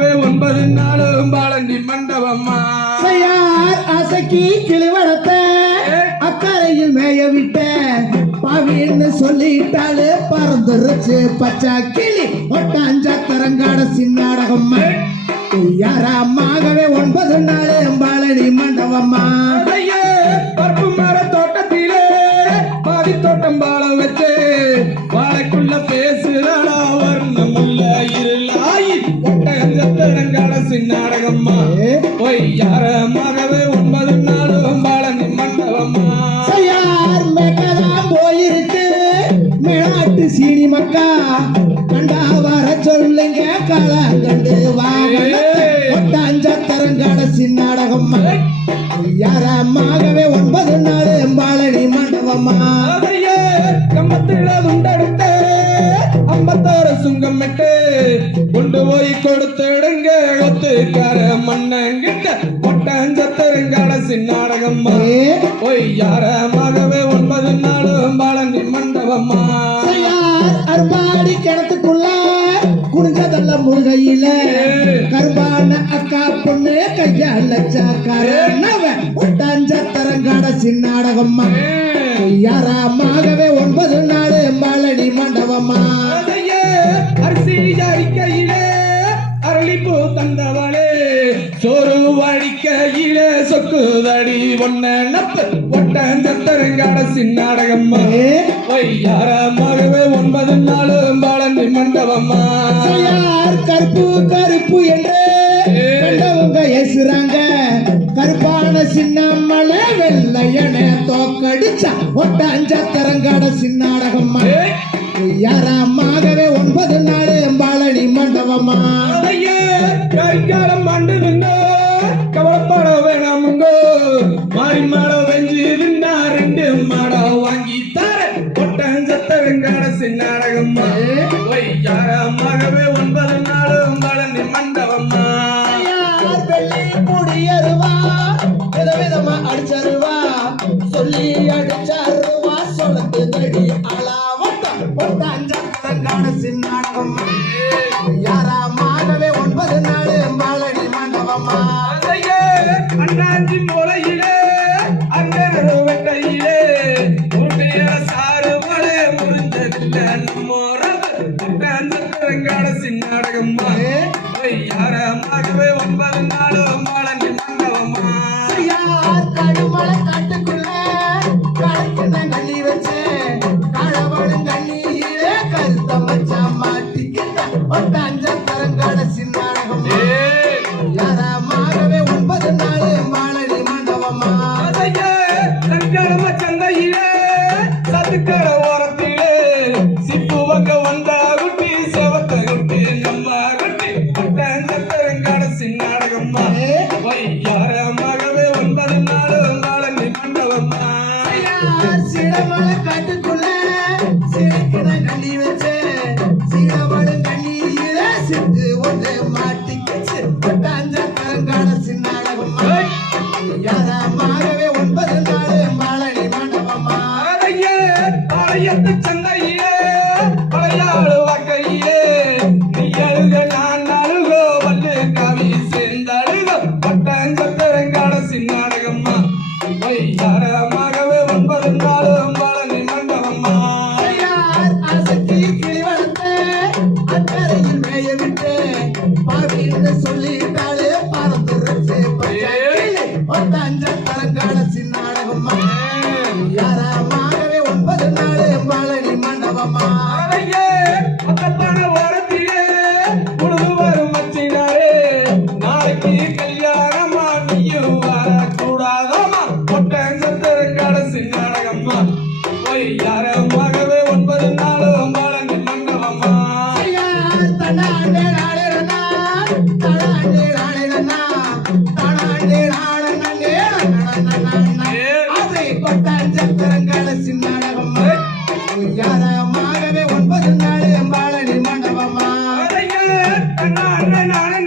யாரமாகவே 9 நாளும் பாலண்டி மண்டபம்மா அசக்கி கிளிவடத்த அக்கறையில் மேய விட்ட பாவின்னு சொல்லிட்டாலே பறந்துருச்சு பச்சா கிளி ஒட்டாஞ்சத்திரங்காட சின்னாடகம்மா யாரமாகவே 9 நாளும் பாலடி மண்டபம்மா பருப்பு மர தோட்டத்திலே பாதி தோட்டம் பால வச்சு வாழைக்குள்ள பேசுறா வர்ணமுள்ள இருளாயி ஒட்டகஞ்சத்திரங்காட சின்னாடகம்மா போய் யாரமாகவே 9 நாளும் பாலடி மண்டபம்மா போயிருக்கு மேலாட்டு சீனி மக்கா கண்டா வர சொல்லுங்க காலாங்கண்டு ஒட்டாஞ்சத்திரங்காட சின்னாடகம்மா யாரமாகவே 9 நாளும் பாலடி மண்டபம்மா கம்பத்தில துண்டெடுத்த 51 சுங்கம் விட்டு கொண்டு போய் கொடுத்துடுங்க ஒத்துக்கார மண்ணங்கிட்ட ஒட்டாஞ்சத்திரங்காட சின்னாடகம்மா போய் யாரமாகவே 9 நாளும் பாலண்டி மண்டபம்மா அருபாடி கிணத்துக்குள்ள குடிஞ்சதல்ல முருகையில கருபான அக்கா பொண்ணு கையால சாக்காரவ ஒட்டாஞ்சத்திரங்காட சின்னாடகம்மா யாரமாகவே 9 நாளும் பாலடி மண்டபம்மா அரிசி அரிக்கையிலே அரளிப்பூ தந்தவளே சோறு வழிக்கையிலே சொக்குதடி ஒன்ன நப்பு ஒட்டாஞ்சத்திரங்காட சின்னாடகம்மா யாரமாகவே 9 நாளும் பாலண்டி மண்டபம்மா கருப்பு கருப்பு என்று கண்டவங்க ஏசுறாங்க கருப்பான சின்னம்மளே வெள்ளையன தோக்கடிச்சா ஒட்டாஞ்சத்திரங்காட சின்னாடகம்மா யாரமாகவே 9 நாளும் பாலடி மண்டபம்மா கரிகாலம் ஆண்டு நின்னோ கவலைப்பட வேணாமுங்கோ மாறி மாட வெஞ்சு நின்னா 2 மாடா வாங்கி தர ஒட்டாஞ்சத்திரங்காட சின்னாடகம்மா யாரமாகவே 9 நாளும் பாலண்டி மண்டபம்மா வெள்ளி முடியருவா விதவிதமா அடிச்சருவா சொல்லி அடிச்சருவா சொல்லத்து தடி அலாவட்டா ஒட்டாஞ்சத்திரங்காட சின்னாடகம்மா யாரமாகவே 9 நாளும் பாலடி மண்டபம்மா அண்ணாச்சி மூலையிலே அங்கனரு வெட்டையிலே உருட்டைய சாறு மலை முறிஞ்சதில்லை ஒட்டாஞ்சத்திரங்காட சின்னாடகம்மா யாரமாகவே 9 நாளும் பாலண்டி மண்டபம்மா கடுமலை காட்டுக்குள்ள கடைக்கிற நள்ளி வச்சு கடவுளும் கண்ணியிலே கருத்த மச்சா மாட்டிக்கிட்ட ஒட்டாஞ்சத்திரங்காட சின்னாடகம்மா யாரமாகவே 9 நாளும் பாலடி மண்டபம்மா சங்கரம சந்தையிலே சத்துக்கட ஓரத்திலே சிப்புவங்க வந்தா குட்டி செவத்த குட்டி நம்ம குட்டி ஒட்டாஞ்சத்திரங்காட சின்னாடகம்மா யாரமாகவே 9 நாளும் பாலண்டி மண்டபம்மா சிடமலை காட்டுக்குள்ள சிரிக்கிற கண்ணி வச்சு சிடமலும் கண்ணியிலே சிட்டு ஒன்று மாட்டிக்கிச்சு ஒட்டாஞ்சத்திரங்காட சின்னாடகம்மா யாரமாகவே 9 நாளும் பாலடி மண்டபம்மா பாளையத்து சந்தையிலே பழையாளு வாக்கையிலே நீ அழுக நான் அழுகோ வந்து கவி சேர்ந்தழுகோ ஒட்டாஞ்சத்திரங்காட சின்னாடகம்மா யாரமாகவே 9 நாளும் பாலண்டி மண்டபம்மா அசக்கி கிளிவளத்த அக்கறையில் மேய விட்டு பாவின்னு சொல்லிட்டாலே பறந்துருச்சு ஒட்டாஞ்சத்திரங்காட சின்னாடகம்மா யாரமாகவே 9 நாளும் பாலடி மண்டபம்மா ஓரத்திலே உழுது வரும் மச்சினாரே நாளைக்கு கல்யாணமா நீயும் வரக்கூடாதம்மா ஒட்டாஞ்சத்திரங்காட சின்னாடகம்மா யாரமாகவே 9 நாளும் பாலண்டி மண்டபம்மா தன்னாண்டே நாளேரனா தன்னாண்டே நாளேரனா தன்னாண்டே நாளனே அதை ஒட்டாஞ்சத்திரங்காட சின்னாடகம்மா யாரமாகவே 9 நாளும் பாலடி மண்டபம்மா நானே